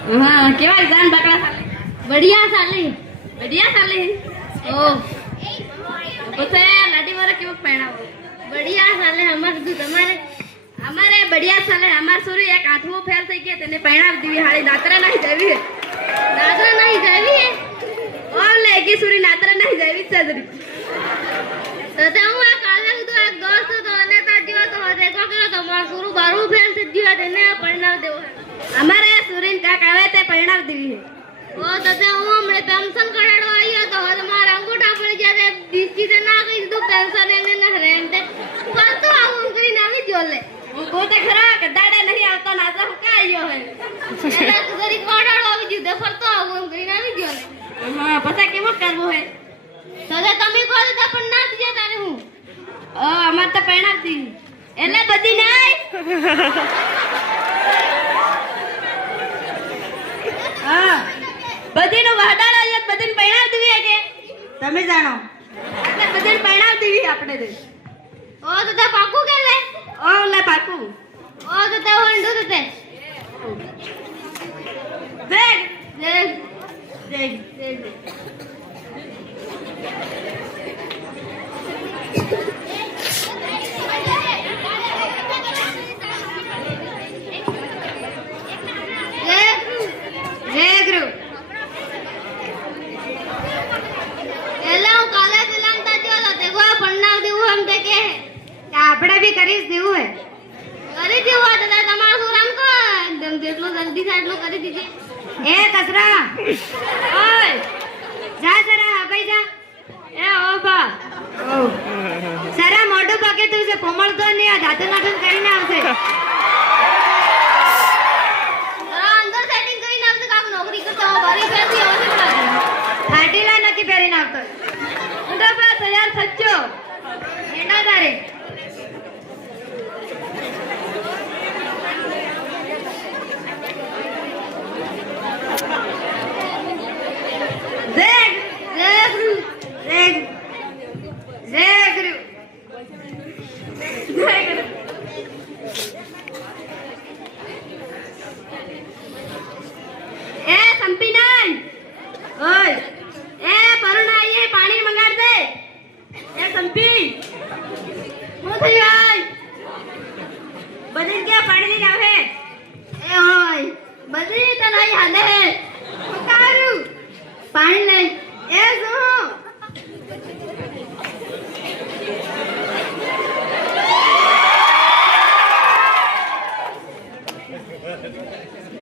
हाँ केवा जान बकरा साले बढ़िया साले ओ उसे लाडी वाला क्यों पहना बढ़िया साले हमारे बढ़िया साले हमार सूरी एक आठवो फेल થઈ ગયા તને પૈણા દીવી હાળી દાતરા નહીં જાવી હે ઓર લેગી सूरी નાતરા નહીં જાવી ચદરી તો તે હું આ કાલે કીધું એક દોસ્ત તો અને તા જીવો તો દેખો કે તમાર सूरू 12 ફેલ થઈ જીવા તેને પૈણા દેવો हमारे सूरीन का कावे ते पૈણા દીવી હે ओ तो ते હું હમણે પેન્શન કઢાડો આયો તો હવે મારા અંગૂઠા પડી ગયા તે દીસી તે ના કહી દીધું પેન્શન એને ન રેન્ટે પાછો આવું કરીને આવી જોલે वो तो खरा कदाड़ा नहीं आता नाचा हुका आयो है एला जरी कोडाड़ो આવી ગયું દે ફરતો આવું કરીને આવી ગયો ને હા પછા કેવો કરવો હે તો જે તમે કહો તો પણ ના દીજે તારે હું અમાર તો પૈણાતી એટલે બધી નહીં હા બધીનો વાડાળ આયો બધીને પૈણા દીવી કે તમે જાણો એટલે બધીને પૈણા દીવી આપણે દે ઓ તો તા પાકું કે લે ओ ले पाकू ओ तो ते वंडू तो ते देख देख देख देख देख एला काले दिलांता जोला ते गो पन्ना देऊ हम ते के આપણે ભી કરીશ દેવું હે કરી દેવું તો તમારા સુરામ કો એકદમ જેટલો જલ્દી થાય એટલો કરી દીજે એ કસરા ઓય જા જરા ભાઈ જા એ ઓ બા ઓ સરા મોઢું પકે તું છે કોમળ તો ને આ દાંત નાખન કરીને આવશે અંદર સેટિંગ કરીને આવશે કાક નોકરી કરતો ભરી પેસી આવશે ફાટીલા નકી પહેરીને આવતો ઉડા બા તૈયાર થજો એના તારે पानी नहीं ए